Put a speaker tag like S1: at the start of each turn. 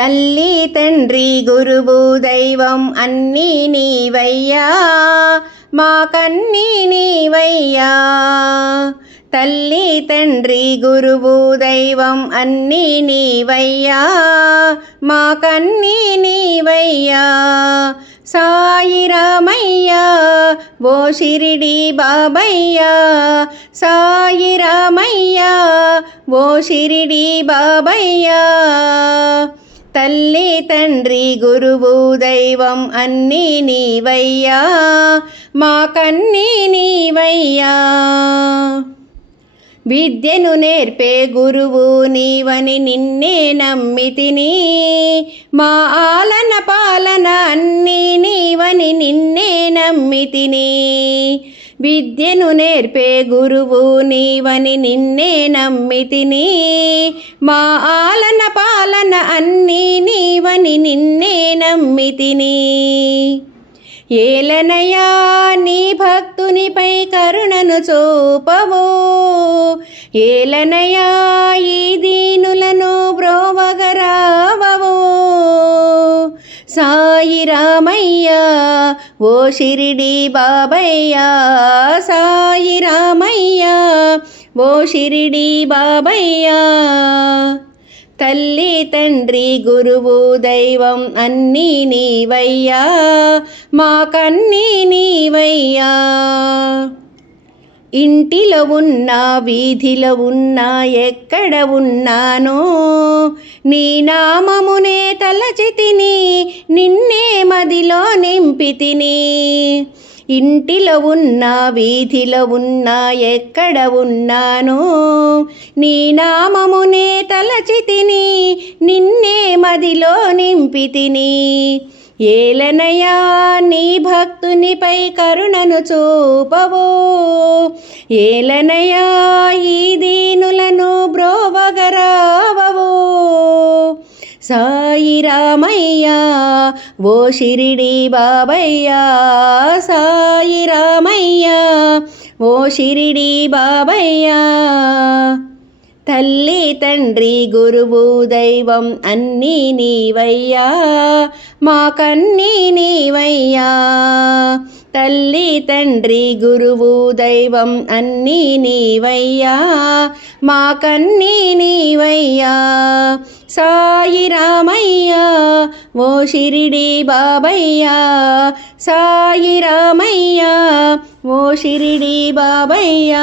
S1: తల్లి తండ్రి గురువు దైవం అన్నీ నీవయ్యా. మాకన్నీ నీవయ్యా. తల్లి తండ్రి గురువు దైవం అన్నీ నీవయ్యా. మాకన్నీ నీవయ్యా. సాయి రామయ్యా ఓ షిరిడి బాబయ్యా. సాయి రామయ్యా ఓ షిరిడి బాబయ్యా. తల్లి తండ్రి గురువు దైవం అన్నీ నీవయ్యా మాకన్నీ నీవయ్యా. విద్యను నేర్పే గురువు నీవని నిన్నే నమ్మితిని మా ఆలన పాలన అన్నీ నీవని నిన్నే నమ్మితిని. విద్యను నేర్పే గురువు నీవని నిన్నే నమ్మితిని. మా ఆలన పాలన అన్నీ నీవని నిన్నే నమ్మితిని. ఏలనయా నీ భక్తునిపై కరుణను చూపవు. ఏలనయా సాయి రామయ్య ఓ షిరిడి బాబయ్య సాయి రామయ్య ఓ షిరిడి బాబయ్య. తల్లి తండ్రి గురువు దైవం అన్నీ నీవయ్యా మాకన్నీ నీవయ్యా. ఇంటిలో ఉన్నా వీధిలో ఉన్నా ఎక్కడ ఉన్నానో నీ నామమునే తలచితిని నిన్నే మదిలో నింపితిని. ఇంటిలో ఉన్నా వీధిలో ఉన్నా ఎక్కడ ఉన్నానో నీ నామమునే తలచితిని నిన్నే మదిలో నింపితిని. ఏలనయా నీ భక్తునిపై కరుణను చూపవు. ఏలనయా ఈ దీనులను బ్రోవగరావవు. సాయి రామయ్యా ఓ షిరిడి బాబయ్యా. సాయి రామయ్యా ఓ షిరిడి బాబయ్య. తల్లి తండ్రి గురువు దైవం అన్నీ నీవయ్యా మాకన్నీ నీవయ్యా. తల్లి తండ్రి గురువు దైవం అన్నీ నీవయ్యా మాకన్నీ నీవయ్యా. సాయి రామయ్య ఓ షిరిడి బాబయ్య. సాయి రామయ్యా ఓ షిరిడి బాబయ్య.